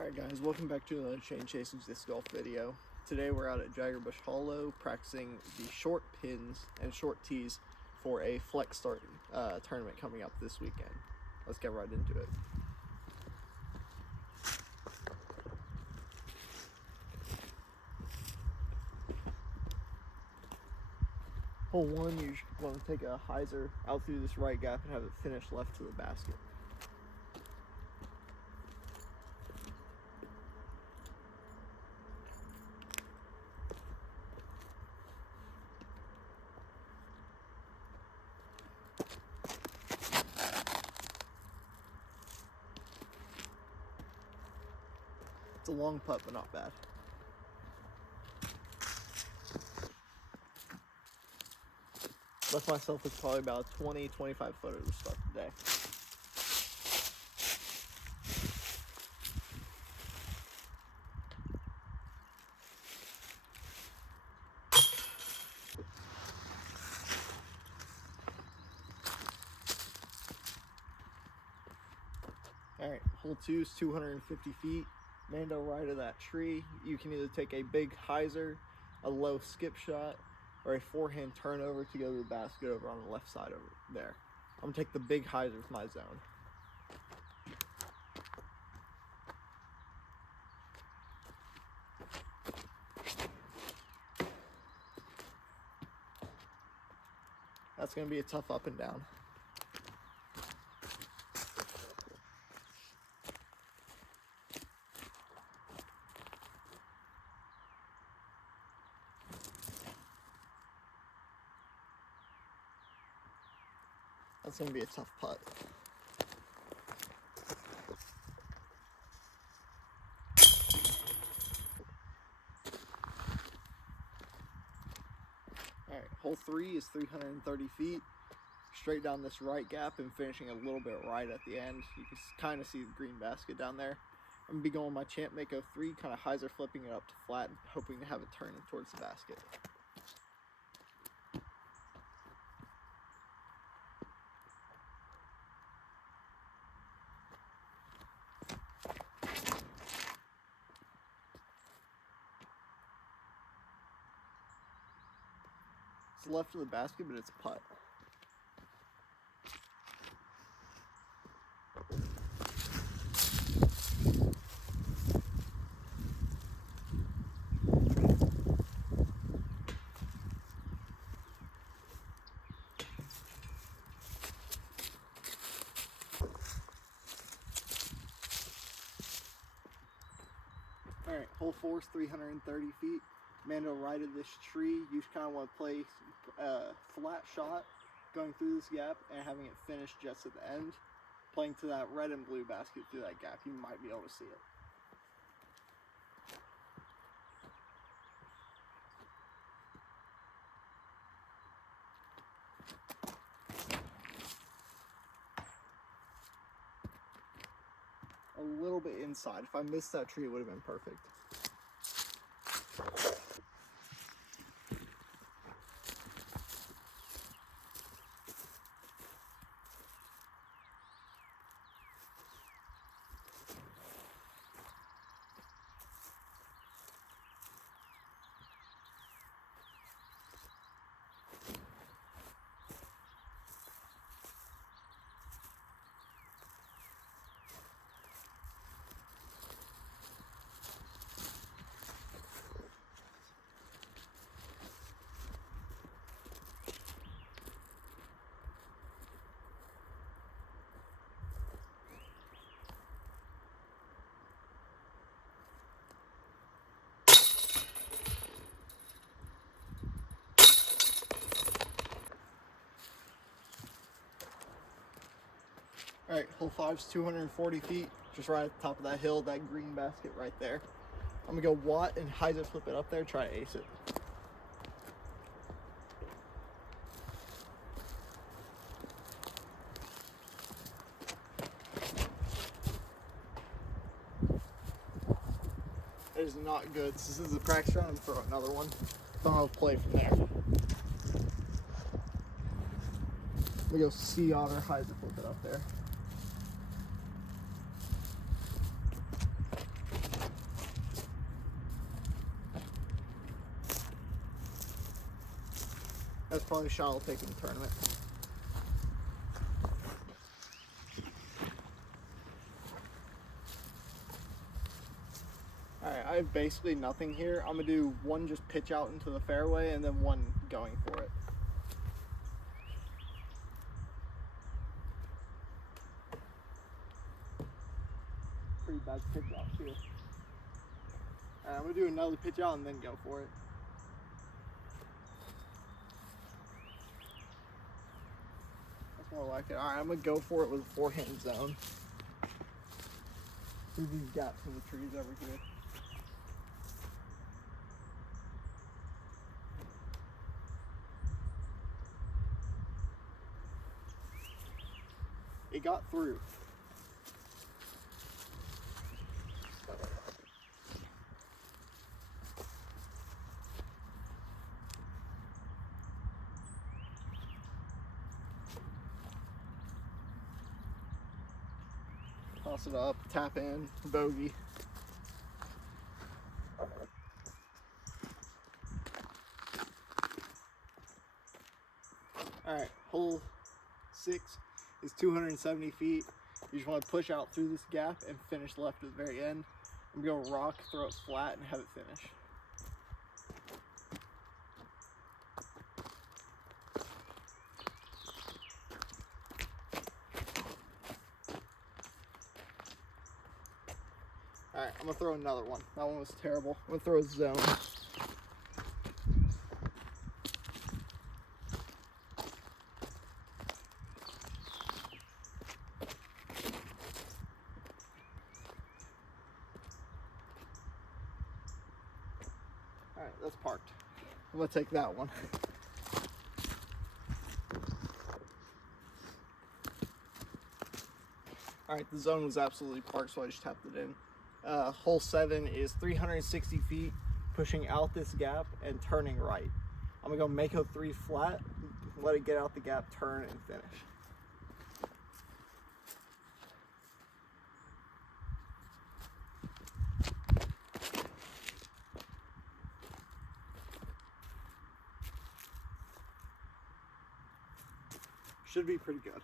Alright guys, welcome back to another Chain Chasing Disc Golf video. Today we're out at Jaggerbush Hollow practicing the short pins and short tees for a Flex Start tournament coming up this weekend. Let's get right into it. Hole 1, you want to take a hyzer out through this right gap and have it finish left to the basket. It's a long putt, but not bad. Left myself with probably about 20-25 footer to start the day. Alright, hole 2 is 250 feet. Mando right of that tree. You can either take a big hyzer, a low skip shot, or a forehand turnover to go to the basket over on the left side over there. I'm gonna take the big hyzer for my zone. That's gonna be a tough up and down. That's going to be a tough putt. Alright, hole 3 is 330 feet. Straight down this right gap and finishing a little bit right at the end. You can kind of see the green basket down there. I'm going to be going my Champ Mako 3, kind of hyzer flipping it up to flat and hoping to have it turn towards the basket. It's left of the basket, but it's a putt. Alright, hole 4 is 330 feet. Mando right of this tree. You kind of want to play a flat shot going through this gap and having it finish just at the end. Playing to that red and blue basket through that gap. You might be able to see it. A little bit inside. If I missed that tree, it would have been perfect. Alright, hole 5 is 240 feet, just right at the top of that hill, that green basket right there. I'm gonna go watt and hyzer flip it up there, try to ace it. It is not good. So this is the practice round. I'm gonna throw another one. Then I'll play from there. We go Sea Otter, hyzer flip it up there. probably a shot I'll take in the tournament. Alright, I have basically nothing here. I'm going to do one just pitch out into the fairway and then one going for it. Pretty bad pitch out too. Alright, I'm going to do another pitch out and then go for it. That's more like it. Alright, I'm going to go for it with a forehand zone. Through these gaps in the trees over here. It got through. Toss it up, tap in, bogey. Alright, hole 6 is 270 feet. You just want to push out through this gap and finish left at the very end. I'm going to rock, throw it flat, and have it finish. Alright, I'm going to throw another one. That one was terrible. I'm going to throw a zone. Alright, that's parked. I'm going to take that one. Alright, the zone was absolutely parked, so I just tapped it in. Hole 7 is 360 feet, pushing out this gap and turning right. I'm going to go Mako 3 flat, let it get out the gap, turn, and finish. Should be pretty good.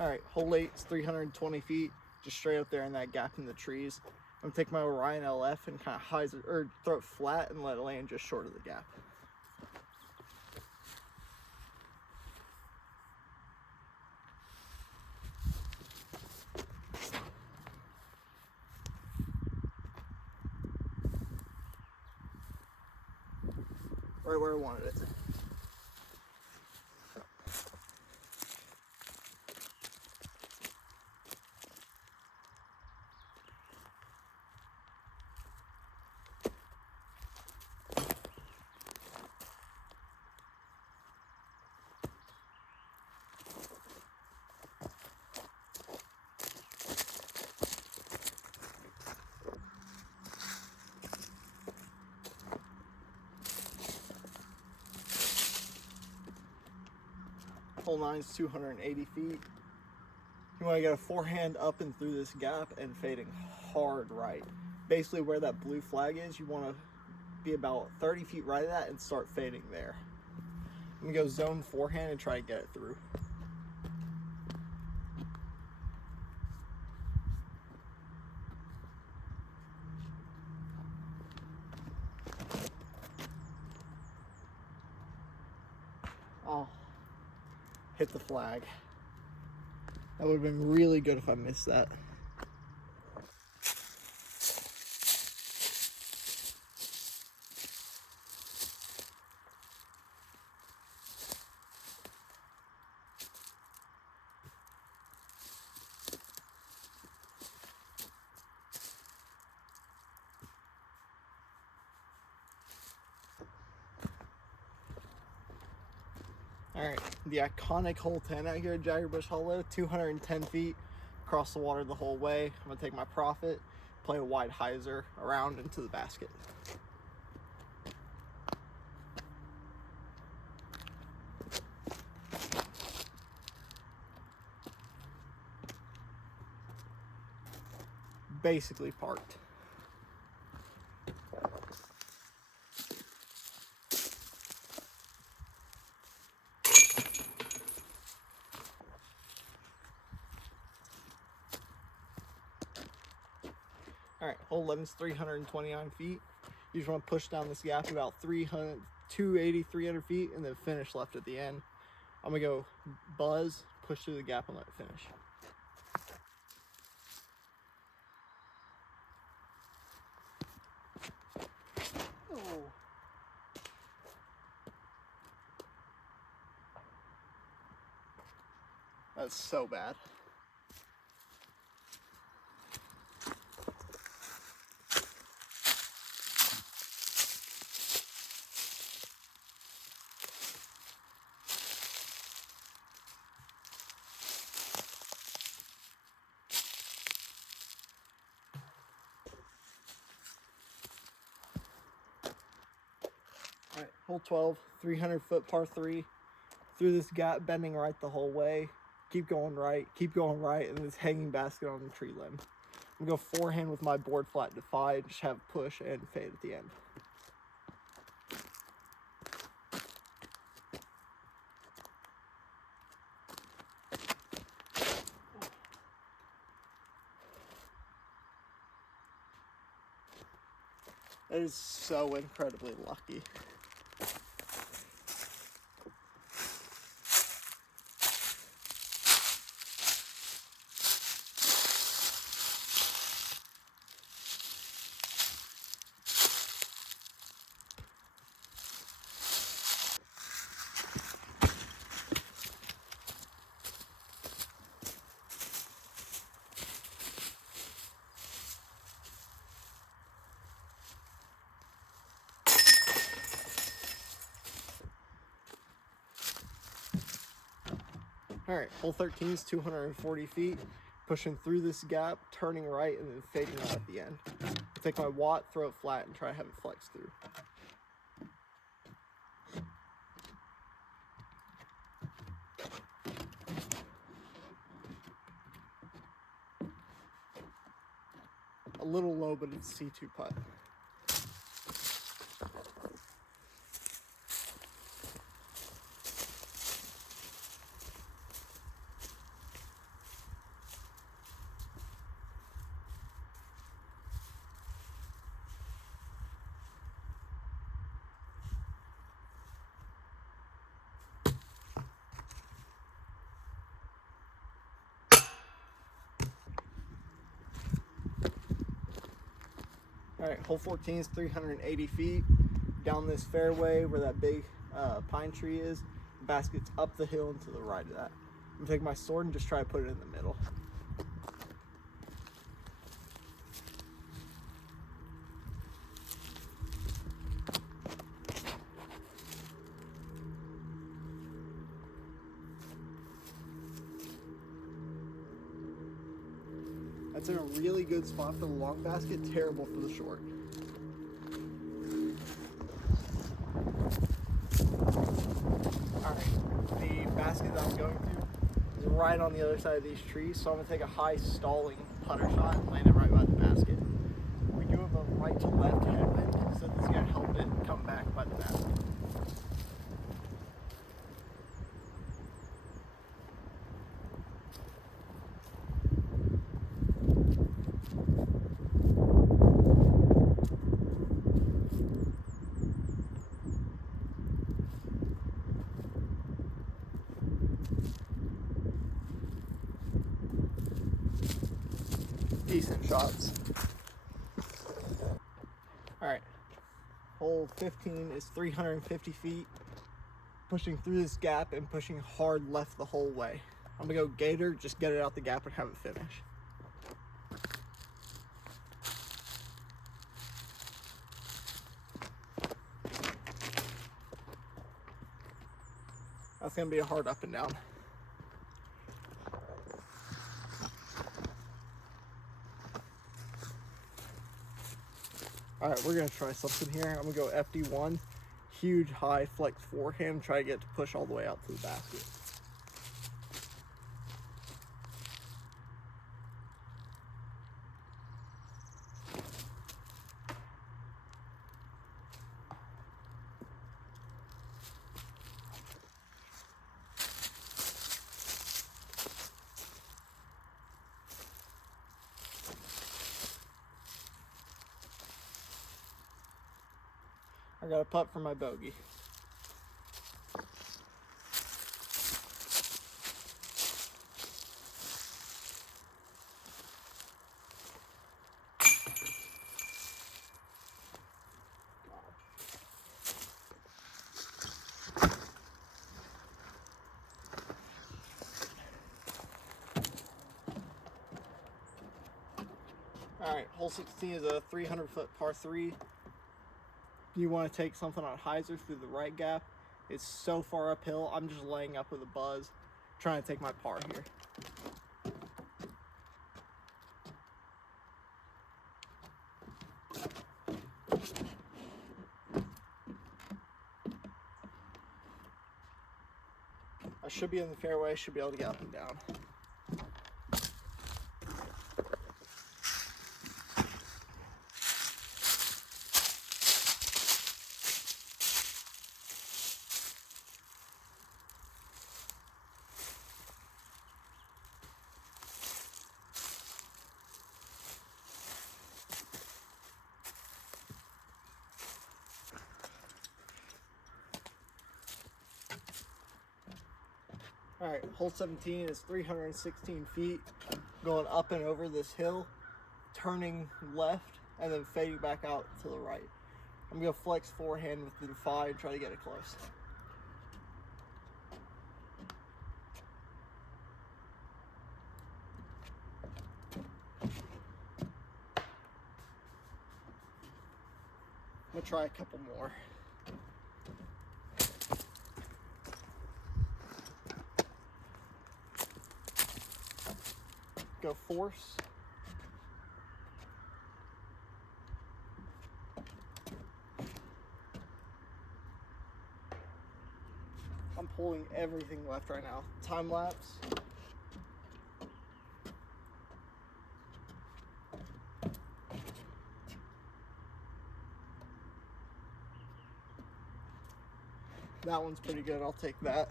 Alright, hole 8 is 320 feet, just straight up there in that gap in the trees. I'm going to take my Orion LF and kind of throw it flat and let it land just short of the gap. Right where I wanted it. Hole 9 is 280 feet. You want to get a forehand up and through this gap and fading hard right. Basically where that blue flag is, you want to be about 30 feet right of that and start fading there. I'm going to go zone forehand and try to get it through. Oh, hit the flag. That would have been really good if I missed that. Alright, the iconic hole 10 out here at Jaggerbush Hollow, 210 feet, across the water the whole way. I'm going to take my profit, play a wide hyzer around into the basket. Basically parked. Alright, hole 11 is 329 feet. You just want to push down this gap about 280, 300 feet, and then finish left at the end. I'm going to go buzz, push through the gap, and let it finish. Oh. That's so bad. Alright, hole 12, 300-foot par 3. Through this gap, bending right the whole way. Keep going right, and this hanging basket on the tree limb. I'm going to go forehand with my board flat defy, just have push and fade at the end. That is so incredibly lucky. Alright, hole 13 is 240 feet, pushing through this gap, turning right, and then fading out at the end. I'll take my watt, throw it flat, and try to have it flex through. A little low, but it's C2 putt. Alright, hole 14 is 380 feet. Down this fairway where that big pine tree is, the basket's up the hill and to the right of that. I'm going to take my sword and just try to put it in the middle. That's in a really good spot for the long basket, terrible for the short. Alright, the basket that I'm going to is right on the other side of these trees, so I'm going to take a high stalling putter shot and land it right by the basket. We do have a right to left headwind, so this is going to help it come back by the basket. Decent shots. Alright, hole 15 is 350 feet, pushing through this gap and pushing hard left the whole way. I'm gonna go gator, just get it out the gap and have it finish. That's gonna be a hard up and down. All right, we're gonna try something here. I'm gonna go FD1, huge high flex forehand, try to get to push all the way out to the basket. I got a putt for my bogey. All right, hole 16 is a 300-foot par 3. You want to take something on hyzer through the right gap. It's so far uphill. I'm just laying up with a buzz, trying to take my par here. I should be in the fairway, should be able to get up and down. All right, hole 17 is 316 feet, going up and over this hill, turning left, and then fading back out to the right. I'm gonna flex forehand with the Defy and try to get it close. I'm gonna try a couple more. Go force. I'm pulling everything left right now. Time lapse. That one's pretty good, I'll take that.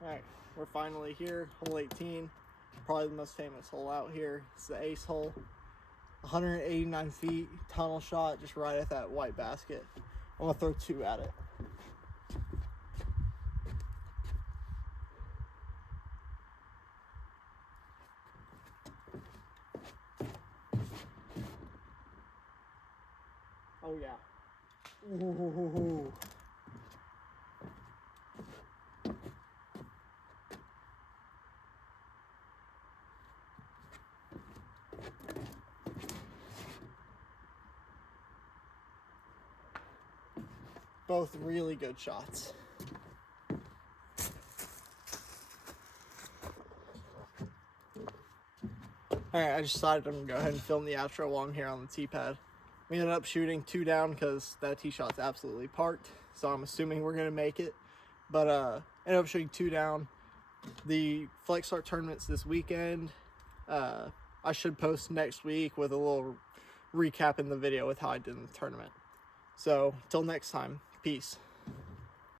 Alright, we're finally here, hole 18, probably the most famous hole out here. It's the ace hole, 189 feet, tunnel shot, just right at that white basket. I'm gonna throw 2 at it. Oh yeah. Ooh. Both really good shots. Alright, I decided I'm gonna go ahead and film the outro while I'm here on the tee pad. We ended up shooting 2 down because that tee shot's absolutely parked, so I'm assuming we're gonna make it. But ended up shooting 2 down. The Flex Start tournament's this weekend. I should post next week with a little recap in the video with how I did in the tournament. So, till next time, peace.